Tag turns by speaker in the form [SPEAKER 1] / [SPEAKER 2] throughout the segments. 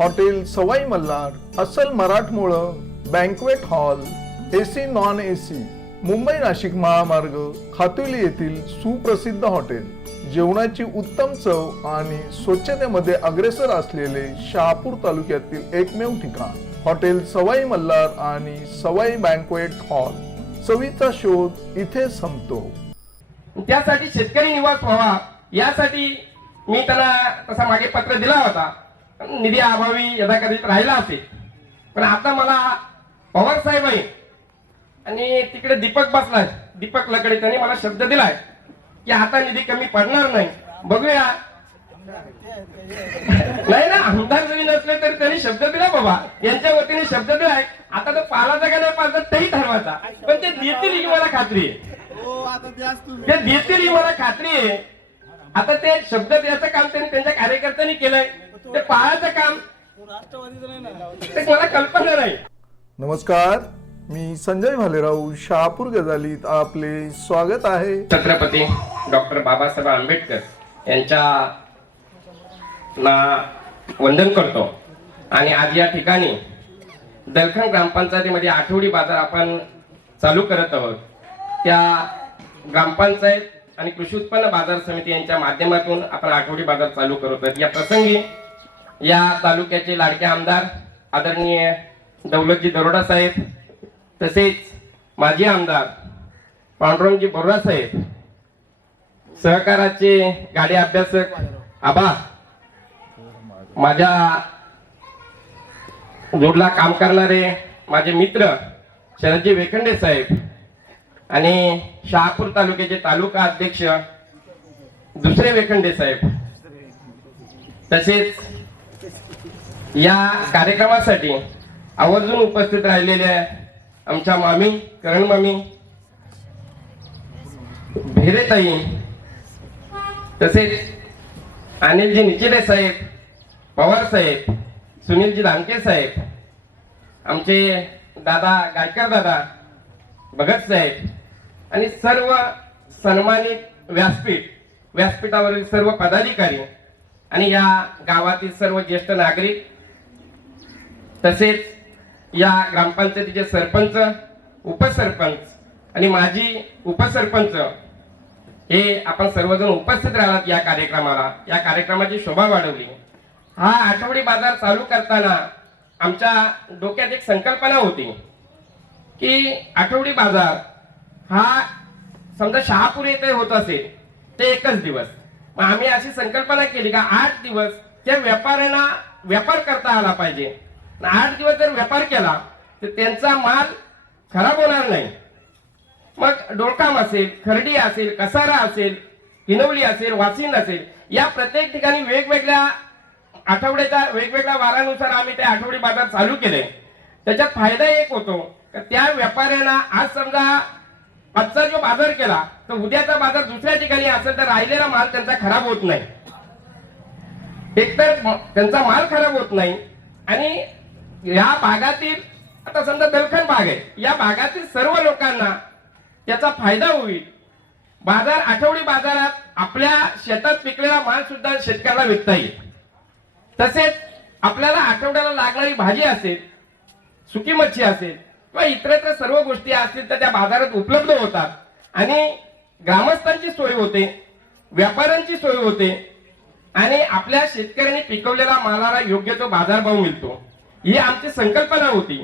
[SPEAKER 1] Hotel Sawai Malhar अस्सल मराठमोळं banquet hall AC non AC Mumbai Nashik महामार्ग खातुली येथील सुप्रसिद्ध हॉटेल. जेवणाची उत्तम चव आणि स्वच्छतेमध्ये अग्रेसर असलेले शहापूर तालुक्यातील एकमेव ठिकाण. हॉटेल सवाई मल्हार आणि सवाई बँकवेट हॉल चवीचा शोध इथे संपतो.
[SPEAKER 2] त्यासाठी शेतकरी निवास व्हावा. यासाठी मी त्याला तसा मागे पत्र दिला होता. निधी अभावी यदा कदाचित राहिला असेल. पण आता मला पवार साहेब आहे. आणि तिकडे दीपक बसलाय. दीपक लकडे त्यांनी मला शब्द दिलाय की आता निधी कमी पडणार नाही. बघूया. नाही ना आमदार जरी नसले तरी त्यांनी शब्द दिला बाबा. यांच्या वतीने शब्द दिलाय. आता तो पालाचा का नाही पालाचा तेही ठरवायचा. पण ते देतील ही मला खात्री आहे.
[SPEAKER 3] हो
[SPEAKER 2] ते देतील ही मला खात्री आहे. आता ते शब्द द्यायचं काम त्यांनी त्यांच्या कार्यकर्त्यांनी केलंय. ते पाळायचं काम.
[SPEAKER 3] तो
[SPEAKER 2] मला कल्पना नाही.
[SPEAKER 1] नमस्कार मी संजय भालेराव शहापूर गजालीत आपले स्वागत आहे.
[SPEAKER 2] छत्रपती डॉक्टर बाबासाहेब आंबेडकर यांच्या ना वंदन करतो. आणि आज या ठिकाणी दलखन ग्रामपंचायतीमध्ये आठवडी बाजार आपण चालू करत आहोत. त्या ग्रामपंचायत आणि कृषी उत्पन्न बाजार समिती यांच्या माध्यमातून आपण आठवडी बाजार चालू करत आहोत. या प्रसंगी या तालुक्याचे लाडके आमदार आदरणीय दौलतजी दरोडा साहेब तसेच माजी आमदार पांडुरंगजी बोर्रा साहेब सहकाराचे गाडी अभ्यासक आबा माझ्या जोडला काम करणारे माझे मित्र शरदजी वेखंडे साहेब आणि शहापूर तालुक्याचे तालुका अध्यक्ष दुसरे वेखंडे साहेब तसेच या कार्यक्रमासाठी आवर्जून उपस्थित राहिलेल्या आमच्या मामी करण मामी भेरेताई तसेच अनिलजी निचिरे साहेब पवार साहेब सुनीलजी दानके साहेब आमचे दादा गायकर दादा भगत साहेब आणि सर्व सन्मानित व्यासपीठ व्यासपीठावरील सर्व पदाधिकारी आणि या गावातील सर्व ज्येष्ठ नागरिक तसेच या ग्रामपंचायतीचे सरपंच उपसरपंच आणि माजी उपसरपंच हे आपण सर्वजण उपस्थित राहणार या कार्यक्रमाला. या कार्यक्रमाची शोभा वाढवली. हा आठवडी बाजार चालू करताना आमच्या डोक्यात एक संकल्पना होती की आठवडी बाजार हा समजा शहापूर येथे होत असेल ते एकच दिवस. मग आम्ही अशी संकल्पना केली का आठ दिवस त्या व्यापाऱ्यांना व्यापार करता आला पाहिजे. आठ दिवस जर व्यापार केला तर त्यांचा माल खराब होणार नाही. मग डोळकाम असेल खर्डी असेल कसारा असेल हिनवली असेल वासिंद असेल या प्रत्येक ठिकाणी वेगवेगळ्या आठवड्याच्या वेगवेगळ्या वारानुसार आम्ही ते आठवडी बाजार चालू केले. त्याच्यात फायदा एक होतो त्या व्यापाऱ्यांना आज समजा आजचा जो बाजार केला तर उद्याचा बाजार दुसऱ्या ठिकाणी असेल तर राहिलेला माल त्यांचा खराब होत नाही. एकतर त्यांचा माल खराब होत नाही आणि या भागातील आता समजा दलखन भाग आहे या भागातील सर्व लोकांना त्याचा फायदा होईल. बाजार आठवडी बाजारात आपल्या शेतात पिकलेला माल सुद्धा शेतकऱ्याला विकता येईल. तसेच आपल्याला आठवड्याला लागणारी भाजी असेल सुकी मच्छी असेल किंवा इतरत्र सर्व गोष्टी असतील तर त्या बाजारात उपलब्ध होतात. आणि ग्रामस्थांची सोय होते व्यापाऱ्यांची सोय होते आणि आपल्या शेतकऱ्यांनी पिकवलेला मालाला योग्य तो बाजारभाव मिळतो. ही आमची संकल्पना होती.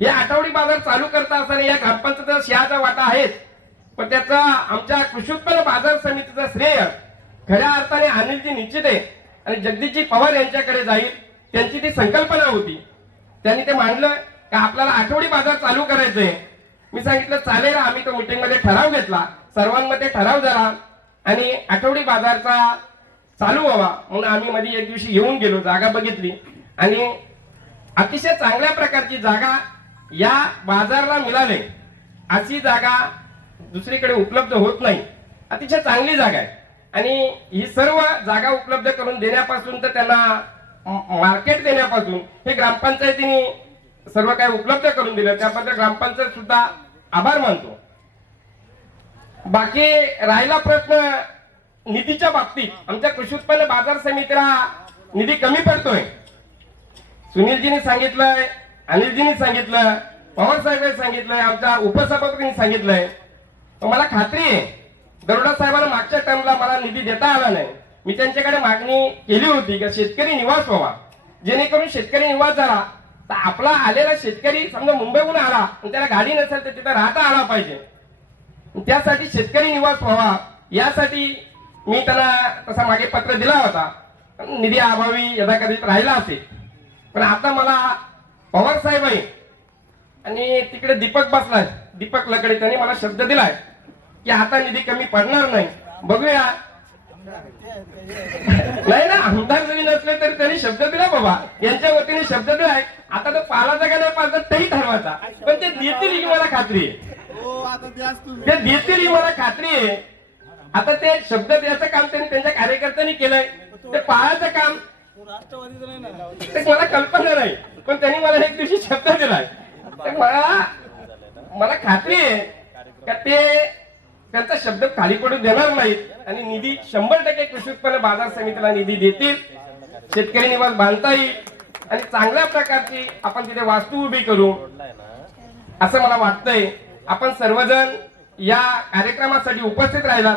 [SPEAKER 2] हे आठवडी बाजार चालू करता असताना या ग्रामपंचायतीचा शहाचा वाटा आहेच पण त्याचा आमच्या कृषी उत्पन्न बाजार समितीचा श्रेय खऱ्या अर्थाने अनिलजी निश्चिते आणि जगदीशजी पवार यांच्याकडे जाईल त्यांची ती संकल्पना होती. त्यांनी ते मांडलं का आपल्याला आठवडी बाजार चालू करायचंय मी सांगितलं चालेल आम्ही तो मिटिंगमध्ये ठराव घेतला. सर्वांमध्ये ठराव झाला. आणि आठवडी बाजारचा चालू व्हावा. म्हणून आम्ही मध्ये एक दिवशी येऊन गेलो जागा बघितली. आणि अतिशय चांगल्या प्रकारची जागा या बाजारला मिळाले. अशी जागा दुसरीकडे उपलब्ध होत नाही. अतिशय चांगली जागा आहे. आणि ही सर्व जागा उपलब्ध करून देण्यापासून तर त्यांना मार्केट देण्यापासून हे ग्रामपंचायतीने सर्व काही उपलब्ध करून दिलं. त्याबद्दल ग्रामपंचायत सुद्धा आभार मानतो. बाकी राहिला प्रश्न निधीच्या बाबतीत. आमच्या कृषी उत्पन्न बाजार समितीला निधी कमी पडतोय. सुनीलजीने सांगितलंय अनिलजीने सांगितलं पवार साहेबांनी सांगितलंय आमच्या उपसभापतींनी सांगितलंय. मला खात्री आहे दरोडा साहेबांना मागच्या टर्मला मला निधी देता आला नाही. मी त्यांच्याकडे मागणी केली होती की शेतकरी निवास व्हावा. जेणेकरून शेतकरी निवास झाला. तर आपला आलेला शेतकरी समजा मुंबईहून आला आणि त्याला गाडी नसेल तर तिथं राहता आला पाहिजे. त्यासाठी शेतकरी निवास व्हावा. यासाठी मी त्यांना तसा मागे पत्र दिला होता. निधी अभावी यदा कदाचित राहिला असेल. पण आता मला पवार साहेब आहे. आणि तिकडे दीपक बसलाय. दीपक लकडे त्यांनी मला शब्द दिलाय की आता निधी कमी पडणार नाही. बघूया. नाही ना आमदार जरी नसले तरी त्यांनी शब्द दिला बाबा. यांच्या वतीने शब्द दिलाय. आता तर पालाचा का नाही पालचा तेही ठरवायचा. पण ते देतील ही मला खात्री आहे.
[SPEAKER 3] हो
[SPEAKER 2] ते देतील ही मला खात्री आहे. आता ते शब्द द्यायचं काम त्यांनी त्यांच्या कार्यकर्त्यांनी केलंय. ते पाळायचं काम
[SPEAKER 3] ते
[SPEAKER 2] मला कल्पना नाही पण त्यांनी मला एक दिवशी शब्द दिलाय. मला मला खात्री आहे का ते त्यांचा शब्द खाली पडू देणार नाहीत आणि निधी शंभर टक्के कृषी उत्पन्न बाजार समितीला निधी देतील. शेतकरी निवास बांधता येईल आणि चांगल्या प्रकारची आपण तिथे वास्तू उभी करू. असं मला वाटतंय. आपण सर्वजण या कार्यक्रमासाठी उपस्थित राहिलात.